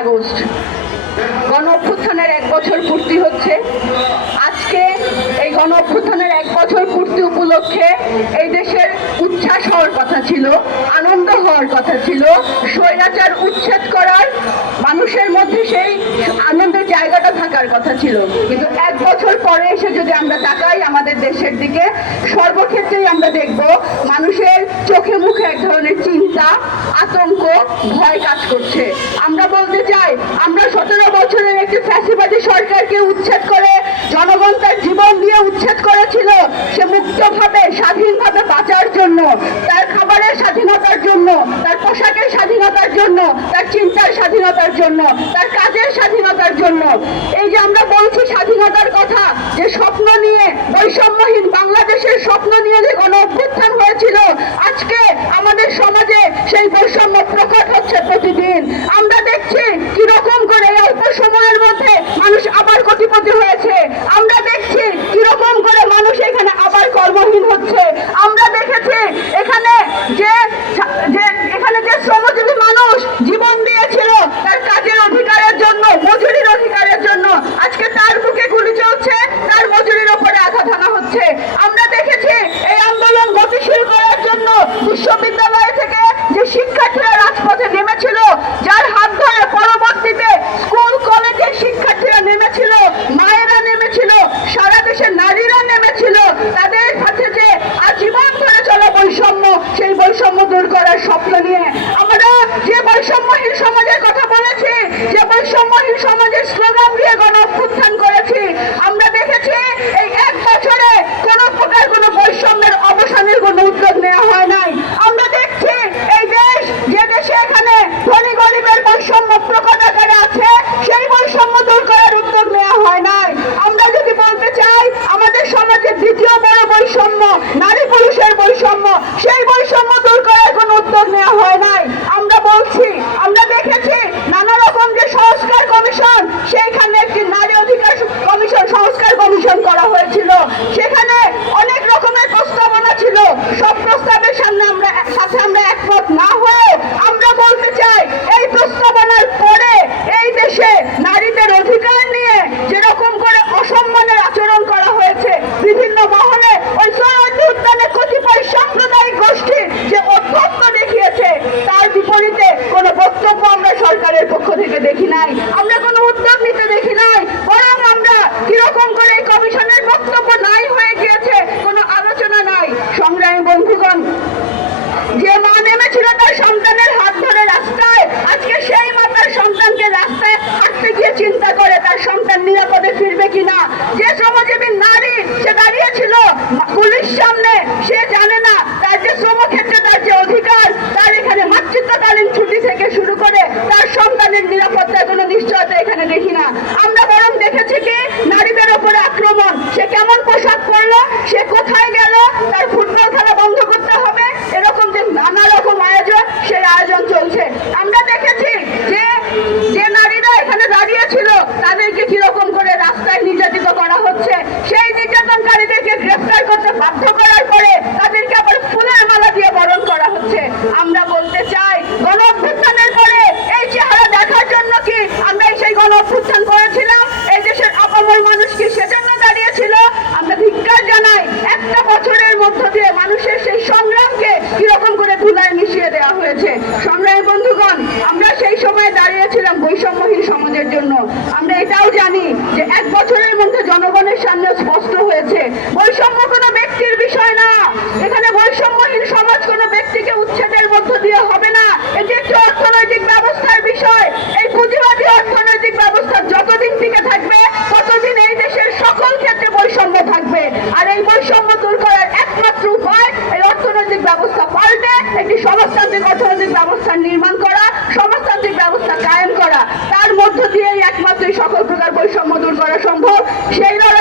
August. গণ অভ্যুত্থানের এক বছর পূর্তি হচ্ছে। আজকে এই গণ অভ্যুত্থানের এক বছর পূর্তি উপলক্ষে এই দেশের উচ্ছ্বাস হওয়ার কথা ছিল, আনন্দ হওয়ার কথা ছিল, স্বৈরাচার উচ্ছেদ করার থাকার কথা ছিল। কিন্তু এক বছর পরে এসে যদি আমরা তাকাই আমাদের দেশের দিকে, সর্বক্ষেত্রেই আমরা দেখব মানুষের চোখে মুখে এক ধরনের চিন্তা, আতঙ্ক, ভয় কাজ করছে। আমরা বলতে চাই, আমরা সতেরো বছরের একটি ফ্যাসিবাদী সরকারকে উচ্ছেদ করে, জনগণ তার জীবন দিয়ে উচ্ছেদ করেছিল, সে মুক্তভাবে, স্বাধীনভাবে বাঁচার জন্য, তার খাবারের স্বাধীনতার জন্য, তার পোশাকের স্বাধীনতার জন্য, তার চিন্তা স্বাধীনতার জন্য, তার কাজের স্বাধীনতার জন্য। এই যে আমরা বলছি স্বাধীনতার কথা, যে স্বপ্ন নিয়ে বৈষম্যহীন বাংলাদেশের স্বপ্ন নিয়ে যে গণ বন্ধুগণ, যে মা নেমেছিল তার সন্তানের হাত ধরে রাস্তায়, আজকে সেই মা তার সন্তানকে রাস্তায় হাঁটতে গিয়ে চিন্তা করে তার সন্তান নিরাপদে ফিরবে কিনা। যে সমাজে নারী সে দাঁড়িয়েছিল পুলিশ সামনে 天热